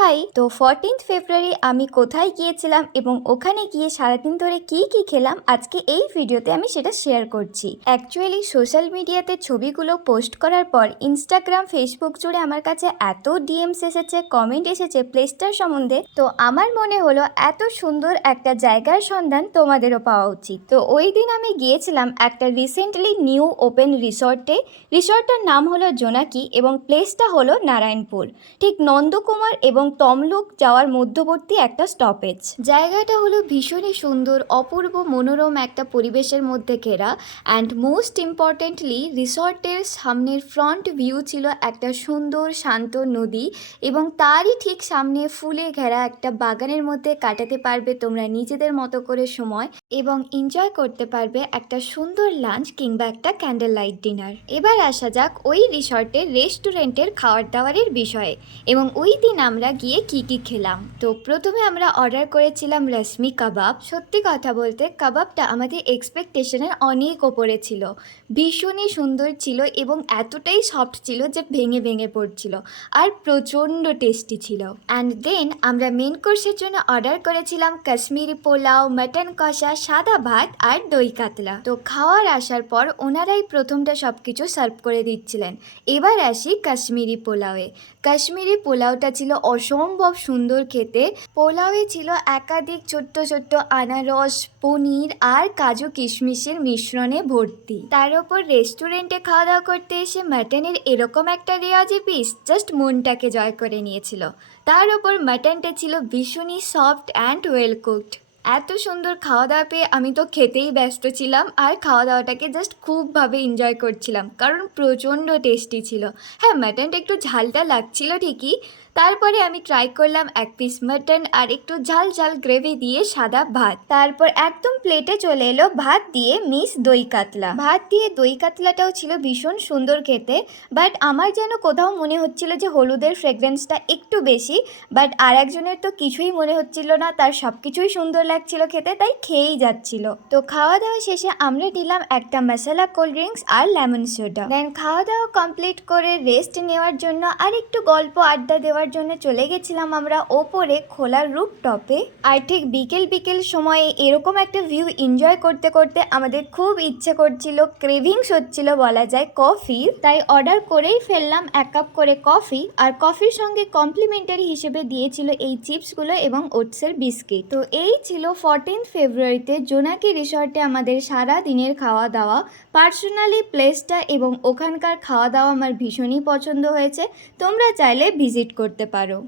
High. তো 14th ফেব্রুয়ারি আমি কোথায় গিয়েছিলাম এবং ওখানে গিয়ে সারাদিন ধরে কি কি খেলাম আজকে এই ভিডিওতে আমি সেটা শেয়ার করছি। অ্যাকচুয়ালি সোশ্যাল মিডিয়াতে ছবিগুলো পোস্ট করার পর ইনস্টাগ্রাম ফেসবুক জুড়ে আমার কাছে এত ডিএমস এসেছে, কমেন্ট এসেছে প্লেসটার সম্বন্ধে। তো আমার মনে হলো এত সুন্দর একটা জায়গার সন্ধান তোমাদেরও পাওয়া উচিত। তো ওই দিন আমি গিয়েছিলাম একটা রিসেন্টলি নিউ ওপেন রিসর্টে। রিসর্টটার নাম হলো জোনাকি এবং প্লেসটা হলো নারায়ণপুর, ঠিক নন্দকুমার এবং তমলুক যাওয়ার মধ্যবর্তী একটা স্টপেজ। জায়গাটা হলো ভীষণই সুন্দর, অপূর্ব মনোরম একটা পরিবেশের মধ্যে ঘেরা। অ্যান্ড মোস্ট ইম্পর্টেন্টলি রিসর্টের সামনের ফ্রন্ট ভিউ ছিল একটা সুন্দর শান্ত নদী এবং তারই ঠিক সামনে ফুলে ঘেরা একটা বাগানের মধ্যে কাটাতে পারবে তোমরা নিজেদের মতো করে সময় এবং এনজয় করতে পারবে একটা সুন্দর লাঞ্চ কিংবা একটা ক্যান্ডেল লাইট ডিনার। এবার আসা যাক ওই রিসর্টের রেস্টুরেন্টের খাওয়ার দাওয়ারের বিষয়ে এবং ওই দিন আমরা গিয়ে কি কি খেলাম। তো প্রথমে আমরা অর্ডার করেছিলাম রশ্মি কাবাব। সত্যি কথা বলতে কাবাবটা আমাদের এক্সপেকটেশনের অনেক ওপরে ছিল, ভীষণই সুন্দর ছিল এবং এতটাই সফট ছিল যে ভেঙে ভেঙে পড়ছিল আর প্রচণ্ড টেস্টি ছিল। অ্যান্ড দেন আমরা মেন কোর্সের জন্য অর্ডার করেছিলাম কাশ্মীরি পোলাও, মাটন কষা, সাদা ভাত আর দই কাতলা। তো খাওয়ার আসার পর ওনারাই প্রথমটা সব কিছু সার্ভ করে দিচ্ছিলেন। এবার আসি কাশ্মীরি পোলাওয়ে। কাশ্মীরি পোলাওটা ছিল অসম্ভব সুন্দর খেতে। পোলাওয়ে ছিল একাধিক ছোট্ট ছোট্ট আনারস, পনির আর কাজু কিশমিশের মিশ্রণে ভর্তি। তার উপর রেস্টুরেন্টে খাওয়া দাওয়া করতে এসে মাটনের এরকম একটা রেওয়াজি পিস জাস্ট মনটাকে জয় করে নিয়েছিল। তার উপর মাটনটা ছিল ভীষণই সফট অ্যান্ড ওয়েল কুকড। এত সুন্দর খাওয়া দাওয়া পেয়ে আমি তো খেতেই ব্যস্ত ছিলাম আর খাওয়া দাওয়াটাকে জাস্ট খুবভাবে এনজয় করছিলাম কারণ প্রচণ্ড টেস্টি ছিল। হ্যাঁ, মাটনটা একটু ঝালটা লাগছিল ঠিকই। তারপরে আমি ট্রাই করলাম এক পিস মাটন আর একটু ঝাল ঝাল গ্রেভি দিয়ে সাদা ভাত। তারপর একদম প্লেটে চলে এলো ভাত দিয়ে মিক্স দই কাতলা। ভাত দিয়ে দই কাতলাটাও ছিল ভীষণ সুন্দর খেতে, বাট আমার যেন কোথাও মনে হচ্ছিল যে হলুদের ফ্রেগরেন্সটা একটু বেশি। বাট আর একজনের তো কিছুই মনে হচ্ছিল না, তার সব কিছুই সুন্দর লাগছিল খেতে, তাই খেয়েই যাচ্ছিল। তো খাওয়া দাওয়া শেষে আমরা দিলাম একটা মশলা কোল্ড ড্রিঙ্কস আর লেমন সোডা। দেন খাওয়া দাওয়া কমপ্লিট করে রেস্ট নেওয়ার জন্য আর একটু গল্প আড্ডা দেওয়ার জন্য চলে গেছিলাম আমরা ওপরে খোলা রুফ টপে। আর ঠিক বিকেল বিকেল সময়ে এরকম একটা ভিউ এনজয় করতে করতে আমাদের খুব ইচ্ছে করছিল, ক্রেভিংস হচ্ছিল বলা যায় কফি। তাই অর্ডার করেই ফেললাম এক কাপ করে কফি, আর কফির সঙ্গে কমপ্লিমেন্টারি হিসেবে দিয়েছিল এই চিপসগুলো এবং ওটসের বিস্কিট। তো এই ছিল 14th ফেব্রুয়ারিতে জোনাকি রিসর্টে আমাদের সারা দিনের খাওয়া দাওয়া। পার্সোনালি প্লেসটা এবং ওখানকার খাওয়া দাওয়া আমার ভীষণই পছন্দ হয়েছে, তোমরা চাইলে ভিজিট করতে পারো।